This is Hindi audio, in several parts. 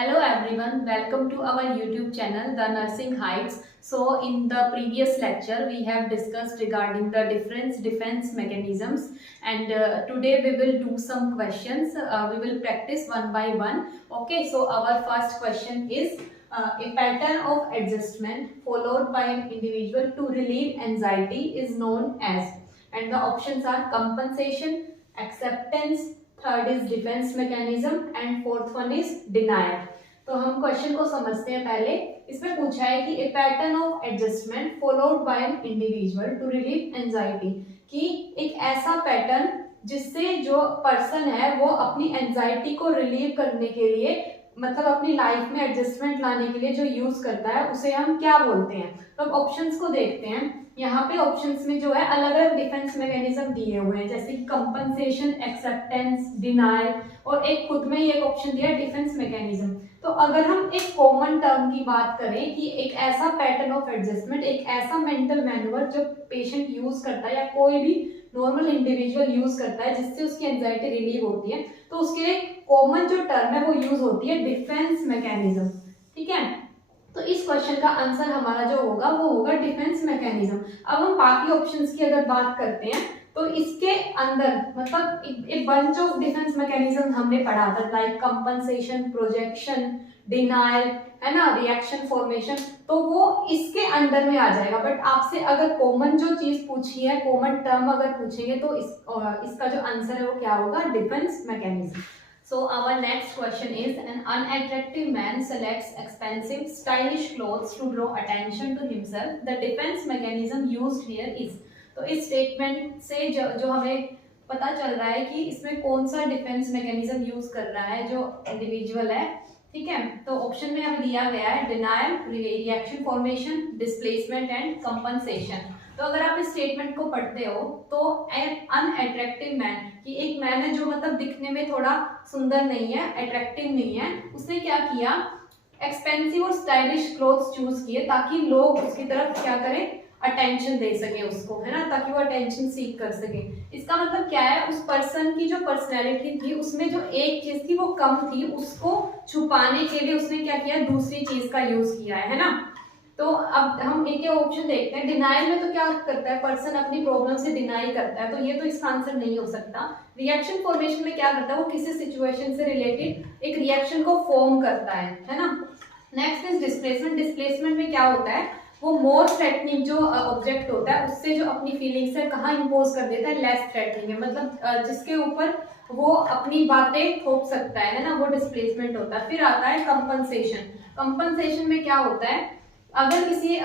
Hello everyone, welcome to our YouTube channel The Nursing Heights. So in the previous lecture we have discussed regarding the defense mechanisms, and today we will do some questions. We will practice one by one. Okay, so our first question is a pattern of adjustment followed by an individual to relieve anxiety is known as, and the options are compensation, acceptance, third is defence mechanism and fourth one is denial. तो हम क्वेश्चन को समझते हैं। पहले इसमें पूछा है कि a pattern of adjustment followed by an individual to relieve anxiety, कि एक ऐसा पैटर्न जिससे जो पर्सन है वो अपनी एंजाइटी को रिलीव करने के लिए, मतलब अपनी लाइफ में एडजस्टमेंट लाने के लिए जो यूज करता है उसे हम क्या बोलते हैं। तो अब ऑप्शंस को देखते हैं। यहाँ पे ऑप्शंस में जो है अलग अलग डिफेंस मैकेनिज्म दिए हुए हैं, जैसे कि कंपनसेशन, एक्सेप्टेंस, डिनायल, और एक खुद में ही एक ऑप्शन दिया है डिफेंस मैकेनिज्म। तो अगर हम एक कॉमन टर्म की बात करें कि एक ऐसा पैटर्न ऑफ एडजस्टमेंट, एक ऐसा मेंटल मैनूवर जो पेशेंट यूज करता है या कोई भी नॉर्मल इंडिविजुअल यूज करता है जिससे उसकी एंजाइटी रिलीव होती है, तो उसके लिए कॉमन जो टर्म है वो यूज होती है डिफेंस मैकेनिज्म। ठीक है, तो इस क्वेश्चन का आंसर हमारा जो होगा वो होगा डिफेंस मैकेनिज्म। अब हम बाकी ऑप्शंस की अगर बात करते हैं तो इसके अंदर मतलब एक बंच ऑफ डिफेंस मैकेनिज्म हमने पढ़ा था, लाइक कंपनसेशन, प्रोजेक्शन, डिनायल, है ना, रिएक्शन फॉर्मेशन, तो वो इसके अंडर में आ जाएगा। बट आपसे अगर कॉमन जो चीज पूछी है, कॉमन टर्म अगर पूछेंगे तो इसका जो आंसर है वो क्या होगा, defence mechanism. So our next question is, an unattractive man selects expensive, stylish clothes to draw attention to himself. The defense mechanism used here is. तो इस स्टेटमेंट से जो हमें पता चल रहा है कि इसमें कौन सा डिफेंस मैकेनिज्म यूज कर रहा है जो इंडिविजुअल है। ठीक है, तो ऑप्शन में हमें दिया गया है denial, reaction formation, displacement and compensation. तो अगर आप इस स्टेटमेंट को पढ़ते हो तो एन अनअट्रैक्टिव मैन, कि एक मैन है जो मतलब दिखने में थोड़ा सुंदर नहीं है, अट्रैक्टिव नहीं है, उसने क्या किया, एक्सपेंसिव और स्टाइलिश क्लोथ्स चूज किए ताकि लोग उसकी तरफ क्या करें, अटेंशन दे सके उसको, है ना, ताकि वो अटेंशन सीख कर सके। इसका मतलब क्या है, उस पर्सन की जो पर्सनैलिटी थी उसमें जो एक चीज थी वो कम थी, उसको छुपाने के लिए उसने क्या किया, दूसरी चीज का यूज किया है ना। तो अब हम एक ऑप्शन देखते हैं। डिनायल में तो क्या करता है, पर्सन अपनी प्रॉब्लम से डिनाई करता है, तो ये तो इसका आंसर नहीं हो सकता। रिएक्शन फॉर्मेशन में क्या करता है, वो किसी सिचुएशन से रिलेटेड एक रिएक्शन को फॉर्म करता है ना। Next is displacement. डिस्प्लेसमेंट में क्या होता है, वो मोर थ्रेटनिंग जो ऑब्जेक्ट होता है उससे जो अपनी फीलिंग्स है कहाँ इम्पोज कर देता है, लेस थ्रेटनिंग है, मतलब जिसके ऊपर वो अपनी बातें थोप सकता है ना, वो डिस्प्लेसमेंट होता है। फिर आता है कंपनसेशन। कंपनसेशन में क्या होता है, अगर किसी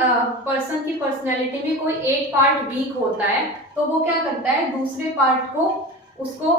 पर्सन की पर्सनैलिटी में कोई एक पार्ट वीक होता है तो वो क्या करता है, दूसरे पार्ट को उसको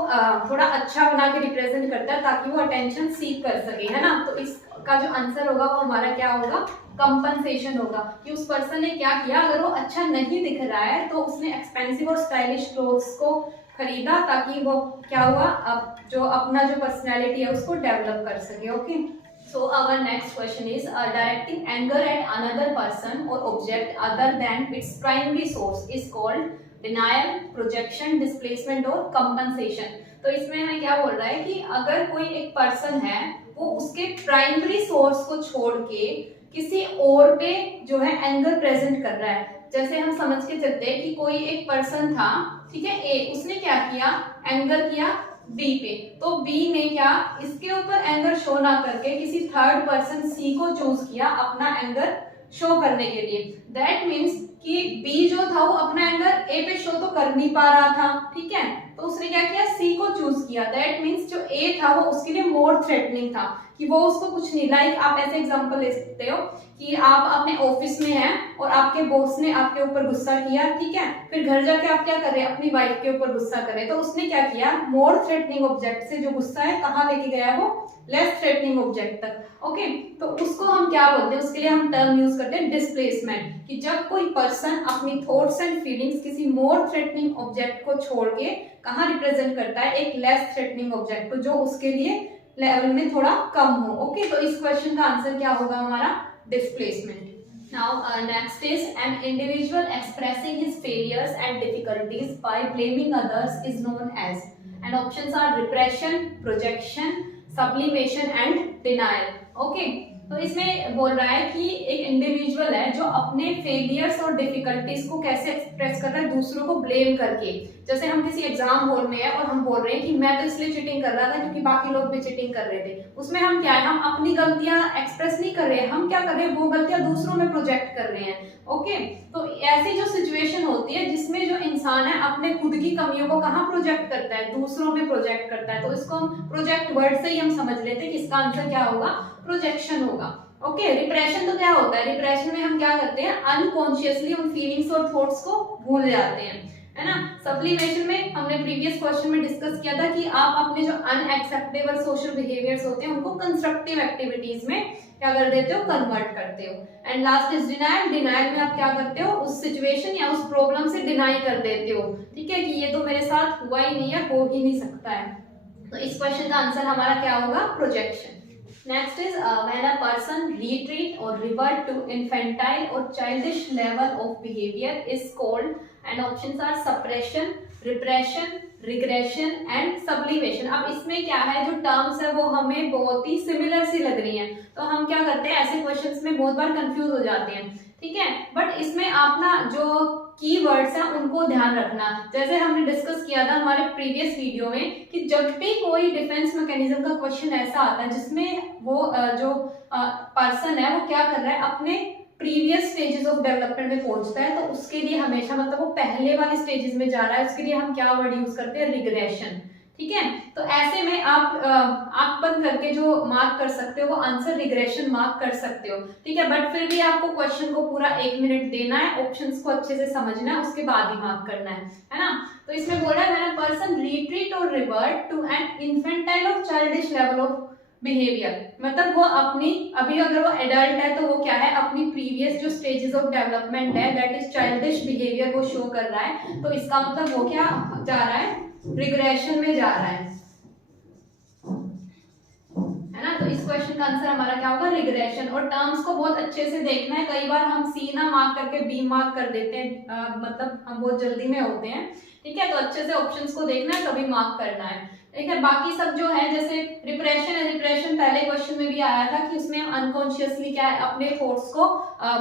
थोड़ा अच्छा बना के रिप्रेजेंट करता है ताकि वो अटेंशन सीक कर सके, है ना। तो इसका जो आंसर होगा वो हमारा क्या होगा, कंपनसेशन होगा, कि उस पर्सन ने क्या किया, अगर वो अच्छा नहीं दिख रहा है तो उसने एक्सपेंसिव और स्टाइलिश क्लोथ्स को खरीदा ताकि वो क्या हुआ, अब जो अपना जो पर्सनैलिटी है उसको डेवलप कर सके। Okay, so our next question is, directing anger at another person or object other than its primary source is called denial, projection, displacement और compensation। तो इसमें हमें क्या बोल रहा है कि अगर कोई एक पर्सन है वो उसके प्राइमरी सोर्स को छोड़ के किसी और पे जो है एंगर प्रेजेंट कर रहा है। जैसे हम समझ के चलते हैं कि कोई एक पर्सन था, ठीक है, ए, उसने क्या किया, एंगर किया बी पे, तो बी ने क्या, इसके ऊपर एंगर शो ना करके किसी थर्ड पर्सन सी को चूज किया अपना एंगर शो करने के लिए। दैट मीन्स कि बी जो था वो अपना एंगर ए पे शो तो कर नहीं पा रहा था, ठीक है, तो उसने क्या किया, सी को चूज किया। दैट मीन्स जो ए था वो उसके लिए मोर थ्रेटनिंग था, कि वो उसको कुछ नहीं, लाइक आप ऐसे एग्जांपल ले सकते हो कि आप अपने ऑफिस में हैं और आपके बॉस ने आपके ऊपर गुस्सा किया, ठीक है, फिर घर जाके आप क्या कर रहे हैं, अपनी वाइफ के ऊपर गुस्सा कर रहे हैं, तो उसने क्या किया, मोर थ्रेटनिंग ऑब्जेक्ट से जो गुस्सा है कहाँ लेके गया है, वो लेस थ्रेटनिंग ऑब्जेक्ट तक। ओके, तो उसको हम क्या बोलते हैं, उसके लिए हम टर्म यूज करते हैं डिस्प्लेसमेंट, कि जब कोई पर्सन अपनी थॉट्स एंड फीलिंग्स किसी मोर थ्रेटनिंग ऑब्जेक्ट को छोड़ के कहाँ रिप्रेजेंट करता है, एक लेस थ्रेटनिंग ऑब्जेक्ट को जो उसके लिए लेवल में थोड़ा कम हो। ओके, तो इस क्वेश्चन का आंसर क्या होगा हमारा, displacement. Now next is, an individual expressing his failures and difficulties by blaming others is known as, and options are repression, projection, sublimation and denial. Okay, तो इसमें बोल रहा है कि एक इंडिविजुअल है जो अपने फेलियर्स और डिफिकल्टीज को कैसे एक्सप्रेस कर रहा है दूसरों को ब्लेम करके। जैसे हम किसी एग्जाम हॉल में है और हम बोल रहे हैं कि मैं तो इसलिए चीटिंग कर रहा था क्योंकि बाकी लोग भी चीटिंग कर रहे थे, उसमें हम क्या है, हम अपनी गलतियां एक्सप्रेस नहीं कर रहे हैं, हम क्या कर रहे हैं, वो गलतियां दूसरों में प्रोजेक्ट कर रहे हैं। ओके, तो ऐसी जो सिचुएशन होती है जिसमें जो इंसान है अपने खुद की कमियों को कहाँ प्रोजेक्ट करता है, दूसरों में प्रोजेक्ट करता है, तो इसको हम प्रोजेक्ट वर्ड से ही हम समझ लेते हैं कि इसका आंसर क्या होगा, प्रोजेक्शन होगा। ओके, रिप्रेशन तो क्या होता है, रिप्रेशन में हम क्या करते हैं, अनकॉन्शियसली उन फीलिंग्स और थॉट्स को भूल जाते हैं, है ना। सब्लिमेशन में हमने प्रीवियस क्वेश्चन में डिस्कस किया था कि आप अपने जो अनएक्सेप्टेबल सोशल बिहेवियर्स होते हैं उनको कंस्ट्रक्टिव एक्टिविटीज में क्या कर देते हो, कन्वर्ट करते हो। And last is denial. Denial में आप क्या करते हो, उस सिचुएशन या उस प्रॉब्लम से डिनाई कर देते हो, ठीक है, कि ये तो मेरे साथ हुआ ही नहीं है, हो ही नहीं सकता है। तो इस क्वेश्चन का आंसर हमारा क्या होगा, projection. Next is when a person retreat or revert to infantile or childish level of behavior is called, and options are suppression, repression, regression and sublimation। अब इसमें क्या है, जो टर्म्स है वो हमें बहुत ही सिमिलर सी लग रही हैं, तो हम क्या करते हैं, ऐसे क्वेश्चंस में बहुत बार कंफ्यूज हो जाते हैं, ठीक है। बट इसमें आप ना जो कीवर्ड्स हैं उनको ध्यान रखना। जैसे हमने डिस्कस किया था हमारे प्रीवियस वीडियो में कि जब भी कोई डिफेंस मैकेनिज्म का क्वेश्चन ऐसा आता है जिसमें वो जो पर्सन है वो क्या कर रहा है, अपने प्रीवियस स्टेजेस ऑफ डेवलपमेंट में पहुंचता है, तो उसके लिए हमेशा मतलब वो पहले वाले स्टेजेस में जा रहा है, उसके लिए हम क्या वर्ड यूज करते हैं, रिग्रेशन, ठीक है। तो ऐसे में आप आंख बंद करके जो मार्क कर सकते हो वो आंसर रिग्रेशन मार्क कर सकते हो, ठीक है। बट फिर भी आपको क्वेश्चन को पूरा 1 मिनट देना है, ऑप्शंस को अच्छे से समझना है, उसके बाद ही मार्क करना है ना। तो इसमें बोल रहा है व्हेन अ पर्सन रिट्रीट और रिवर्ट टू एन इन्फेंटाइल और चाइल्डिश लेवल ऑफ बिहेवियर, मतलब वो अपनी, अभी अगर वो एडल्ट है तो वो क्या है, अपनी प्रीवियस जो स्टेजेस ऑफ डेवलपमेंट है दैट इज चाइल्डिश बिहेवियर वो शो कर रहा है, तो इसका मतलब वो क्या जा रहा है, रिग्रेशन में जा रहा है ना। तो इस क्वेश्चन का आंसर हमारा क्या होगा, रिग्रेशन। और टर्म्स को बहुत अच्छे से देखना है, कई बार हम सी ना मार्क करके बी मार्क कर देते हैं, मतलब हम बहुत जल्दी में होते हैं, ठीक है। तो अच्छे से ऑप्शंस को देखना है, तभी मार्क करना है, ठीक है। बाकी सब जो है, जैसे रिप्रेशन है, रिप्रेशन पहले क्वेश्चन में भी आया था कि उसमें हम अनकॉन्शियसली क्या है, अपने थॉट्स को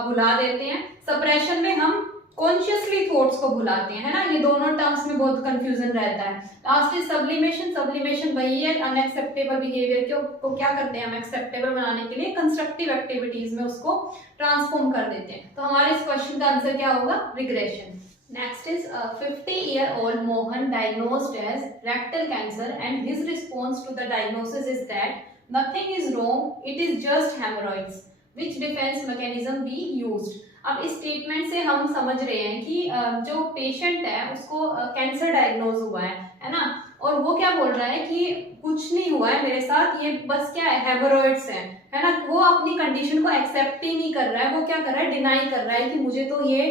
भुला देते हैं। सप्रेशन में हम कॉन्शियसली थॉट्स को भुलाते हैं, है ना। ये दोनों टर्म्स में बहुत कंफ्यूजन रहता है। Last is sublimation. सब्लिमेशन वही है, अनएक्सेप्टेबल बिहेवियर को क्या करते हैं हम, एक्सेप्टेबल बनाने के लिए कंस्ट्रक्टिव एक्टिविटीज में उसको ट्रांसफॉर्म कर देते हैं। तो हमारे इस क्वेश्चन का आंसर क्या होगा, regression. Next is 50-year-old Mohan diagnosed as rectal cancer, and his response to the diagnosis is that nothing is wrong, it is just hemorrhoids. Which defense mechanism be used? अब इस स्टेटमेंट से हम समझ रहे हैं कि जो पेशेंट है उसको कैंसर डायग्नोज हुआ है ना, और वो क्या बोल रहा है कि कुछ नहीं हुआ है मेरे साथ, ये बस क्या है, हेमोरॉइड्स है ना। वो अपनी कंडीशन को एक्सेप्ट ही नहीं कर रहा है, वो क्या कर रहा है, डिनाई कर रहा है कि मुझे तो ये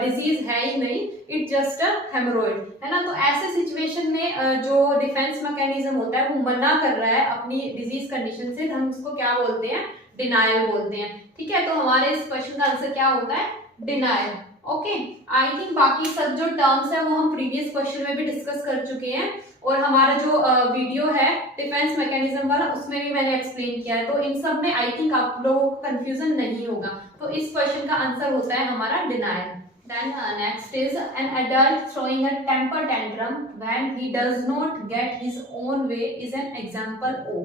डिजीज है ही नहीं, इट जस्ट अ हेमोरॉइड, है ना। तो ऐसे सिचुएशन में जो डिफेंस मैकेनिज्म होता है वो मना कर रहा है अपनी डिजीज कंडीशन से, हम उसको क्या बोलते हैं, डिनायल बोलते हैं, ठीक है। तो हमारे इस क्वेश्चन का आंसर क्या होता है, डिनायल। ओके, आई थिंक बाकी सब जो टर्म्स है वो हम प्रीवियस क्वेश्चन में भी डिस्कस कर चुके हैं, और हमारा जो वीडियो है डिफेंस मैकेनिज्म वाला उसमें भी मैंने एक्सप्लेन किया है, तो इन सब में आई थिंक आप लोगों को कंफ्यूजन नहीं होगा। तो इस क्वेश्चन का आंसर होता है हमारा denial. Then next is an adult throwing a temper tantrum when he does not get his own way is an example of।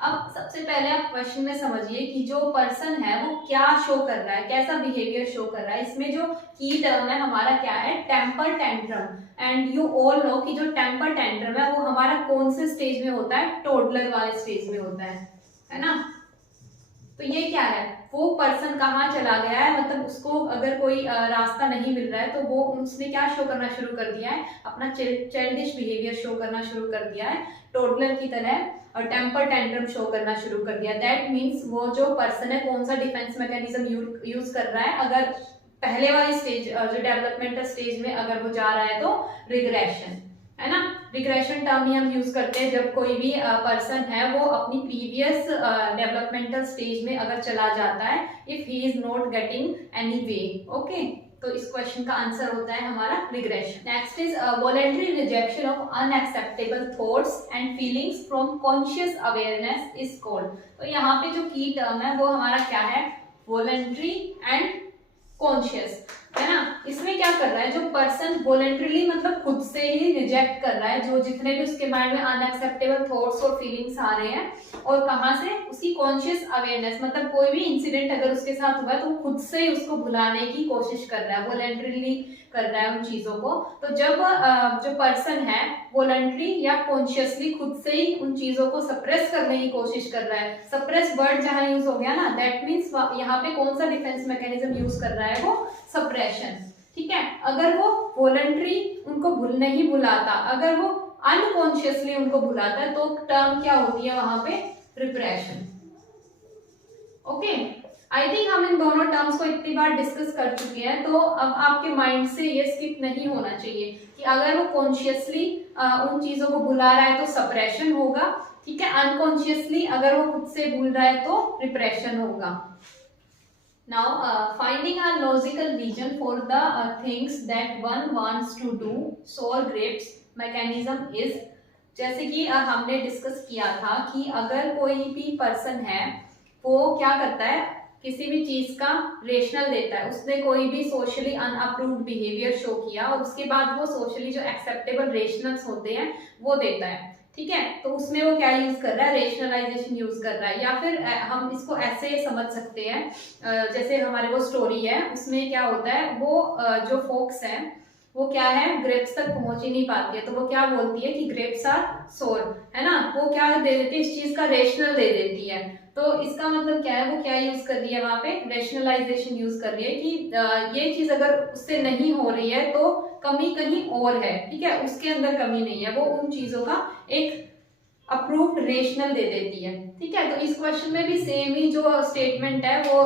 अब सबसे पहले आप क्वेश्चन में समझिए कि जो पर्सन है वो क्या शो कर रहा है, कैसा बिहेवियर शो कर रहा है। इसमें जो की टर्म है हमारा क्या है, temper tantrum. And you all know कि जो टेम्पर टेंट्रम है वो हमारा कौन से स्टेज में होता है, टोडलर वाले स्टेज में होता है ना। तो ये क्या है, वो पर्सन कहाँ चला गया है, मतलब उसको अगर कोई रास्ता नहीं मिल रहा है तो वो उसने क्या शो करना शुरू कर दिया है, अपना चाइल्डिश बिहेवियर शो करना शुरू कर दिया है, टोडलर की तरह, और टेम्पर टेंट्रम शो करना शुरू कर दिया। दैट मीन्स वो जो पर्सन है कौन सा डिफेंस मैकेनिज्म यूज कर रहा है, अगर पहले वाली स्टेज जो डेवलपमेंटल स्टेज में अगर वो जा रहा है तो रिग्रेशन, है ना। रिग्रेशन टर्म ही हम यूज करते हैं जब कोई भी पर्सन है वो अपनी प्रीवियस डेवलपमेंटल स्टेज में अगर चला जाता है, if he is not getting any way. Okay, तो इस क्वेश्चन का आंसर होता है हमारा regression. Next is voluntary rejection of unacceptable thoughts and feelings from conscious awareness is called. तो यहाँ पे जो की टर्म है वो हमारा क्या है, वॉलेंट्री एंड कॉन्शियस, है ना। इसमें क्या कर रहा है, जो पर्सन वॉलेंट्रीली मतलब खुद से ही रिजेक्ट कर रहा है जो जितने भी उसके माइंड में अनएक्सेप्टेबल थॉट्स और फीलिंग्स आ रहे हैं, और कहाँ से, उसकी कॉन्शियस अवेयरनेस, मतलब कोई भी इंसिडेंट अगर उसके साथ हुआ है तो वो खुद से ही उसको भुलाने की कोशिश कर रहा है, वॉलेंट्रीली कर रहा है उन चीजों को। तो जब जो पर्सन है वॉलेंट्री या कॉन्शियसली खुद से ही उन चीजों को सप्रेस करने की कोशिश कर रहा है, सप्रेस वर्ड जहां यूज हो गया ना, दैट मीन्स यहाँ पे कौन सा डिफेंस मैकेनिज्म यूज कर रहा है, वो सप्रेशन, ठीक है। अगर वो वॉलेंट्री उनको नहीं भुलाता, अगर वो अनकॉन्शियसली उनको भुलाता है, तो टर्म क्या होती है वहां पे, रिप्रेशन। ओके, आई थिंक हम इन दोनों टर्म्स को इतनी बार डिस्कस कर चुके हैं, तो अब आपके माइंड से ये स्किप नहीं होना चाहिए कि अगर वो कॉन्शियसली उन चीजों को भुला रहा है तो सप्रेशन होगा, ठीक है। अनकॉन्शियसली अगर वो खुद से भूल रहा है तो रिप्रेशन होगा। Now, finding a logical reason for the things that one wants to do, sour grapes mechanism is, जैसे कि हमने डिस्कस किया था कि अगर कोई भी पर्सन है वो क्या करता है, किसी भी चीज का रेशनल देता है, उसने कोई भी सोशली अनअप्रूव्ड बिहेवियर शो किया और उसके बाद वो सोशली जो एक्सेप्टेबल रेशनल्स होते हैं वो देता है, ठीक है। तो उसमें वो क्या यूज कर रहा है, रेशनलाइजेशन यूज कर रहा है। या फिर हम इसको ऐसे समझ सकते हैं, जैसे हमारे वो स्टोरी है उसमें क्या होता है, वो जो फोक्स है वो क्या है, ग्रेप्स तक पहुंच ही नहीं पाती है, तो वो क्या बोलती है कि ग्रेप्स आर सोर, है ना। वो क्या दे देती है, इस चीज का रेशनल दे देती है। तो इसका मतलब क्या है, वो क्या यूज कर रही है वहां पे, रेशनलाइजेशन यूज कर रही है कि ये चीज अगर उससे नहीं हो रही है तो कमी कहीं और है, ठीक है, उसके अंदर कमी नहीं है, वो उन चीजों का एक अप्रूव्ड रेशनल दे देती है, ठीक है। तो इस क्वेश्चन में भी सेम ही जो स्टेटमेंट है वो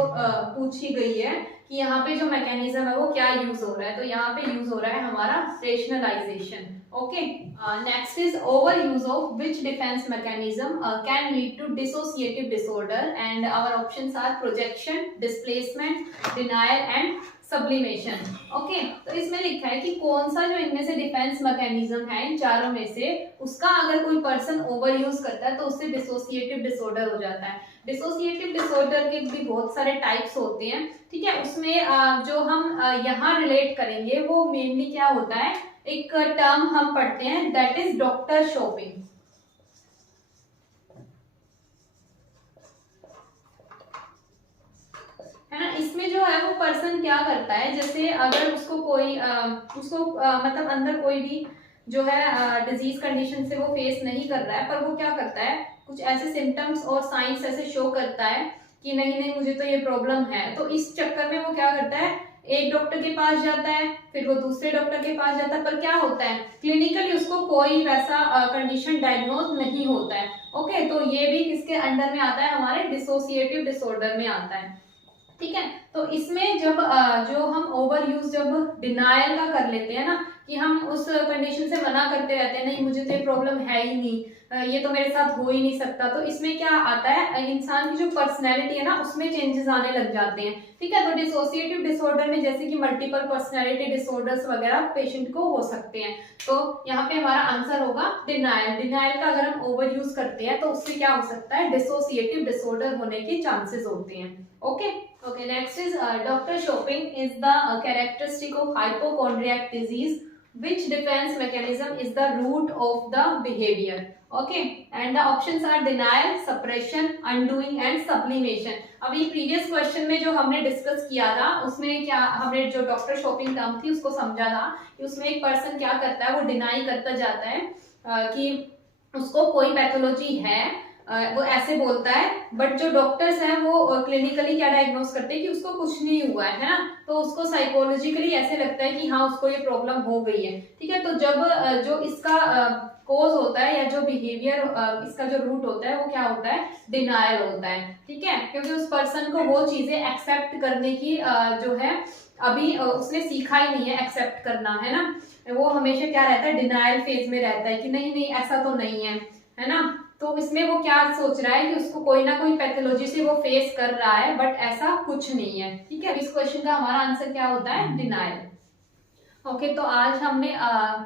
पूछी गई है कि यहाँ पे जो मैकेनिज्म है वो क्या यूज हो रहा है, तो यहाँ पे यूज हो रहा है हमारा rationalisation. Okay, next is over use of which defence mechanism can lead to dissociative disorder, and our options are projection, displacement, denial and sublimation. Okay, तो इसमें लिखा है कि कौन सा जो इनमें से डिफेंस मैकेनिज्म है इन चारों में से, उसका अगर कोई पर्सन ओवर यूज करता है तो उससे डिसोसिएटिव डिसऑर्डर हो जाता है। डिसोसिएटिव डिसऑर्डर के भी बहुत सारे टाइप्स होते हैं, ठीक है। उसमें जो हम यहाँ रिलेट करेंगे वो मेनली क्या होता है, एक टर्म हम पढ़ते हैं दैट इज डॉक्टर शॉपिंग, है ना। इसमें जो है वो पर्सन क्या करता है, जैसे अगर उसको कोई मतलब अंदर कोई भी जो है डिजीज कंडीशन से वो फेस नहीं कर रहा है, पर वो क्या करता है, कुछ ऐसे सिम्टम्स और साइंस ऐसे शो करता है कि नहीं नहीं मुझे तो ये प्रॉब्लम है, तो इस चक्कर में वो क्या करता है, एक डॉक्टर के पास जाता है, फिर वो दूसरे डॉक्टर के पास जाता है, पर क्या होता है, क्लिनिकली उसको कोई वैसा कंडीशन डायग्नोज नहीं होता है। ओके, तो ये भी किसके अंडर में आता है, हमारे डिसोसिएटिव डिसऑर्डर में आता है, ठीक है। तो इसमें जब जो हम ओवर यूज जब डिनायल का कर लेते हैं ना, कि हम उस कंडीशन से मना करते रहते हैं, नहीं मुझे तो ये प्रॉब्लम है ही नहीं, ये तो मेरे साथ हो ही नहीं सकता, तो इसमें क्या आता है, इंसान की जो पर्सनैलिटी है ना उसमें चेंजेस आने लग जाते हैं, ठीक है। तो डिसोसिएटिव डिसऑर्डर में जैसे कि मल्टीपल पर्सनैलिटी डिसऑर्डर्स वगैरह पेशेंट को हो सकते हैं, तो यहाँ पे हमारा आंसर होगा डिनायल। डिनायल का अगर हम ओवर यूज करते हैं तो उससे क्या हो सकता है, डिसोसिएटिव डिसऑर्डर होने के चांसेस होते हैं। Okay, okay, next is Dr. Chopin is the characteristic of hypochondriac disease. Which defense mechanism is the root of the behavior? Okay, and the options are denial, suppression, undoing and sublimation. अभी प्रीवियस क्वेश्चन में जो हमने डिस्कस किया था उसमें क्या हमने जो डॉक्टर शॉपिंग टर्म थी उसको समझा था कि उसमें एक पर्सन क्या करता है, वो डिनाई करता जाता है कि उसको कोई पैथोलॉजी है, वो ऐसे बोलता है, बट जो डॉक्टर्स हैं वो क्लिनिकली क्या डायग्नोस करते हैं कि उसको कुछ नहीं हुआ है ना, तो उसको साइकोलॉजिकली ऐसे लगता है कि हाँ उसको ये प्रॉब्लम हो गई है, ठीक है। तो जब जो इसका कोज होता है या जो बिहेवियर इसका जो रूट होता है वो क्या होता है, डिनायल होता है, ठीक है, क्योंकि उस पर्सन को वो चीजें एक्सेप्ट करने की जो है अभी उसने सीखा ही नहीं है एक्सेप्ट करना, है ना। वो हमेशा क्या रहता है, डिनायल फेज में रहता है कि नहीं नहीं ऐसा तो नहीं है, है ना। तो इसमें वो क्या सोच रहा है कि उसको कोई ना कोई पैथोलॉजी से वो फेस कर रहा है, बट ऐसा कुछ नहीं है। ठीक है, इस क्वेश्चन का हमारा आंसर क्या होता है? डिनायल। ओके तो आज हमने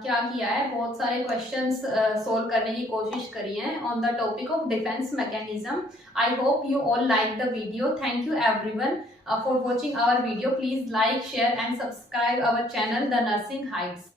क्या किया है, बहुत सारे क्वेश्चंस सोल्व करने की कोशिश करी है on the topic of defence mechanism. I hope you all like the video. Thank you everyone for watching our video. Please like, share and subscribe our channel the nursing Heights.